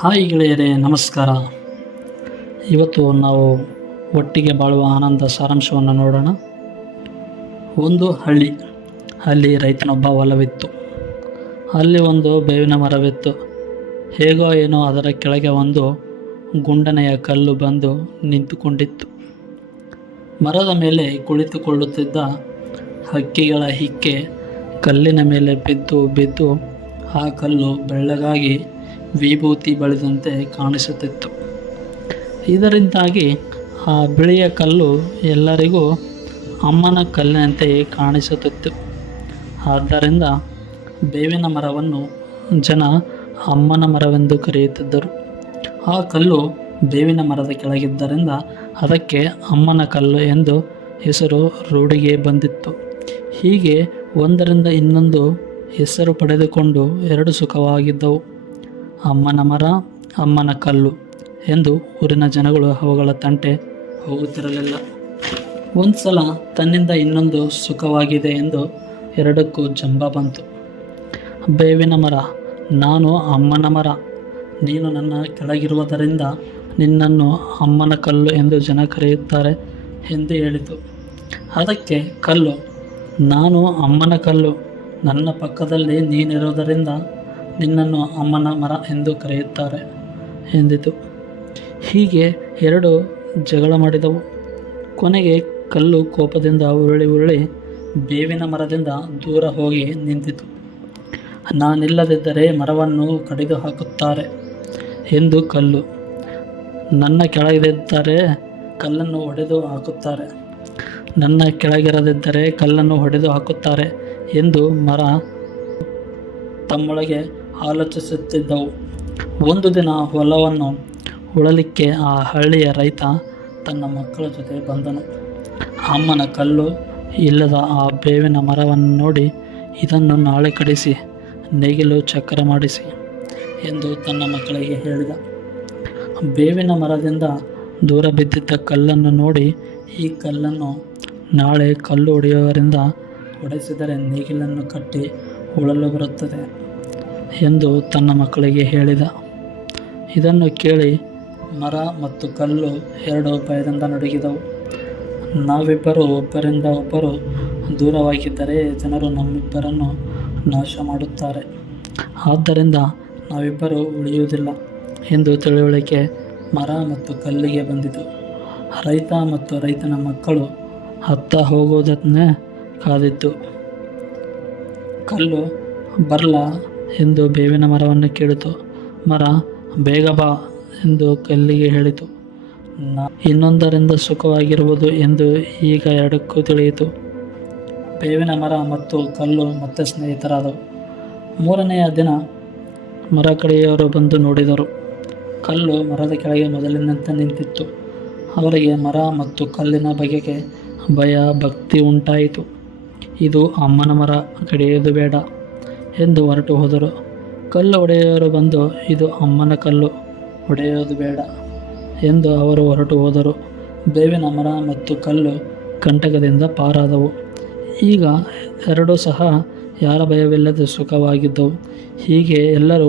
Hi ಗೆಳೆಯರೇ, ನಮಸ್ಕಾರ. ಇವತ್ತು ನಾವು ಒಟ್ಟಿಗೆ ಬಾಳುವ ಆನಂದ ಸಾರಾಂಶವನ್ನು ನೋಡೋಣ. ಒಂದು ಅಲ್ಲಿ ರೈತನೊಬ್ಬ ಹೊಲವಿತ್ತು. ಅಲ್ಲಿ ಒಂದು ಬೇವಿನ ಮರವಿತ್ತು. ಹೇಗೋ ಏನೋ ಅದರ ಕೆಳಗೆ ಒಂದು ಗುಂಡನೆಯ ಕಲ್ಲು ಬಂದು ನಿಂತುಕೊಂಡಿತ್ತು. ಮರದ ಮೇಲೆ ಕುಳಿತುಕೊಳ್ಳುತ್ತಿದ್ದ ಹಕ್ಕಿಗಳ ಹಿಕ್ಕೆ ಕಲ್ಲಿನ ಮೇಲೆ ಬಿದ್ದು ಆ ಕಲ್ಲು ಬೆಳ್ಳಗಾಗಿ ವಿಭೂತಿ ಬಳಿದಂತೆ ಕಾಣಿಸುತ್ತಿತ್ತು. ಇದರಿಂದಾಗಿ ಆ ಬಿಳಿಯ ಕಲ್ಲು ಎಲ್ಲರಿಗೂ ಅಮ್ಮನ ಕಲ್ಲಿನಂತೆಯೇ ಕಾಣಿಸುತ್ತಿತ್ತು. ಆದ್ದರಿಂದ ಬೇವಿನ ಮರವನ್ನು ಜನ ಅಮ್ಮನ ಮರವೆಂದು ಕರೆಯುತ್ತಿದ್ದರು. ಆ ಕಲ್ಲು ಬೇವಿನ ಮರದ ಕೆಳಗಿದ್ದರಿಂದ ಅದಕ್ಕೆ ಅಮ್ಮನ ಕಲ್ಲು ಎಂದು ಹೆಸರು ರೂಢಿಗೆ ಬಂದಿತ್ತು. ಹೀಗೆ ಒಂದರಿಂದ ಇನ್ನೊಂದು ಹೆಸರು ಪಡೆದುಕೊಂಡು ಎರಡು ಸುಖವಾಗಿದ್ದವು. ಅಮ್ಮನ ಮರ, ಅಮ್ಮನ ಕಲ್ಲು ಎಂದು ಊರಿನ ಜನಗಳು ಅವುಗಳ ತಂಟೆ ಹೋಗುತ್ತಿರಲಿಲ್ಲ. ಒಂದು ಸಲ ತನ್ನಿಂದ ಇನ್ನೊಂದು ಸುಖವಾಗಿದೆ ಎಂದು ಎರಡಕ್ಕೂ ಜಂಬ ಬಂತು. ಬೇವಿನ ಮರ, ನಾನು ಅಮ್ಮನ ಮರ, ನೀನು ನನ್ನ ಕೆಳಗಿರುವುದರಿಂದ ನಿನ್ನನ್ನು ಅಮ್ಮನ ಕಲ್ಲು ಎಂದು ಜನ ಕರೆಯುತ್ತಾರೆ ಎಂದು ಹೇಳಿತು. ಅದಕ್ಕೆ ಕಲ್ಲು, ನಾನು ಅಮ್ಮನ ಕಲ್ಲು, ನನ್ನ ಪಕ್ಕದಲ್ಲಿ ನೀನಿರುವುದರಿಂದ ನಿನ್ನನ್ನು ಅಮ್ಮನ ಮರ ಎಂದು ಕರೆಯುತ್ತಾರೆ ಎಂದಿತು. ಹೀಗೆ ಎರಡು ಜಗಳ ಮಾಡಿದವು. ಕೊನೆಗೆ ಕಲ್ಲು ಕೋಪದಿಂದ ಉರುಳಿ ಬೇವಿನ ಮರದಿಂದ ದೂರ ಹೋಗಿ ನಿಂತಿತು. ನಾನಿಲ್ಲದಿದ್ದರೆ ಮರವನ್ನು ಕಡಿದು ಹಾಕುತ್ತಾರೆ ಎಂದು ಕಲ್ಲು, ನನ್ನ ಕೆಳಗಿದ್ದರೆ ಕಲ್ಲನ್ನು ಹೊಡೆದು ಹಾಕುತ್ತಾರೆ, ನನ್ನ ಕೆಳಗಿರದಿದ್ದರೆ ಕಲ್ಲನ್ನು ಹೊಡೆದು ಹಾಕುತ್ತಾರೆ ಎಂದು ಮರ ತಮ್ಮೊಳಗೆ ಆಲೋಚಿಸುತ್ತಿದ್ದವು. ಒಂದು ದಿನ ಹೊಲವನ್ನು ಉಳಲಿಕ್ಕೆ ಆ ಹಳ್ಳಿಯ ರೈತ ತನ್ನ ಮಕ್ಕಳ ಜೊತೆ ಬಂದನು. ಅಮ್ಮನ ಕಲ್ಲು ಇಲ್ಲದ ಆ ಬೇವಿನ ಮರವನ್ನು ನೋಡಿ, ಇದನ್ನು ನಾಳೆ ಕಡಿಸಿ ನೇಗಿಲು ಚಕ್ರ ಮಾಡಿಸಿ ಎಂದು ತನ್ನ ಮಕ್ಕಳಿಗೆ ಹೇಳಿದ. ಬೇವಿನ ಮರದಿಂದ ದೂರ ಬಿದ್ದಿದ್ದ ಕಲ್ಲನ್ನು ನೋಡಿ, ಈ ಕಲ್ಲನ್ನು ನಾಳೆ ಕಲ್ಲು ಹೊಡೆಯುವವರಿಂದ ಹೊಡೆಸಿದರೆ ನೇಗಿಲನ್ನು ಕಟ್ಟಿ ಉಳಲು ಬರುತ್ತದೆ ಎಂದು ತನ್ನ ಮಕ್ಕಳಿಗೆ ಹೇಳಿದ. ಇದನ್ನು ಕೇಳಿ ಮರ ಮತ್ತು ಕಲ್ಲು ಎರಡೂ ಭಯದಿಂದ ನಡುಗಿದವು. ನಾವಿಬ್ಬರು ಒಬ್ಬರಿಂದ ಒಬ್ಬರು ದೂರವಾಗಿದ್ದರೆ ಜನರು ನಮ್ಮಿಬ್ಬರನ್ನು ನಾಶ ಮಾಡುತ್ತಾರೆ. ಆದ್ದರಿಂದ ನಾವಿಬ್ಬರು ಉಳಿಯುವುದಿಲ್ಲ ಎಂದು ತಿಳುವಳಿಕೆ ಮರ ಮತ್ತು ಕಲ್ಲಿಗೆ ಬಂದಿತು. ರೈತ ಮತ್ತು ರೈತನ ಮಕ್ಕಳು ಅತ್ತ ಹೋಗುವುದನ್ನೇ ಕಾದಿತ್ತು. ಕಲ್ಲು ಬರಲ ಎಂದು ಬೇವಿನ ಮರವನ್ನು ಕೇಳಿತು. ಮರ ಬೇಗ ಬಾ ಎಂದು ಕಲ್ಲಿಗೆ ಹೇಳಿತು. ಇನ್ನೊಂದರಿಂದ ಸುಖವಾಗಿರುವುದು ಎಂದು ಈಗ ಎರಡಕ್ಕೂ ತಿಳಿಯಿತು. ಬೇವಿನ ಮರ ಮತ್ತು ಕಲ್ಲು ಮತ್ತೆ ಸ್ನೇಹಿತರಾದವು. ಮೂರನೆಯ ದಿನ ಮರ ಕಡೆಯವರು ಬಂದು ನೋಡಿದರು. ಕಲ್ಲು ಮರದ ಕೆಳಗೆ ಮೊದಲಿನಂತೆ ನಿಂತಿತ್ತು. ಅವರಿಗೆ ಮರ ಮತ್ತು ಕಲ್ಲಿನ ಬಗೆಗೆ ಭಯ ಭಕ್ತಿ ಉಂಟಾಯಿತು. ಇದು ಅಮ್ಮನ ಮರ, ಕಡಿಯುವುದು ಬೇಡ ಎಂದು ಹೊರಟು ಹೋದರು. ಕಲ್ಲು ಹೊಡೆಯುವವರು ಬಂದು, ಇದು ಅಮ್ಮನ ಕಲ್ಲು, ಹೊಡೆಯುವುದು ಬೇಡ ಎಂದು ಅವರು ಹೊರಟು ಹೋದರು. ಬೇವಿನ ಮರ ಮತ್ತು ಕಲ್ಲು ಕಂಟಕದಿಂದ ಪಾರಾದವು. ಈಗ ಎರಡೂ ಸಹ ಯಾರ ಭಯವಿಲ್ಲದೆ ಸುಖವಾಗಿದ್ದವು. ಹೀಗೆ ಎಲ್ಲರೂ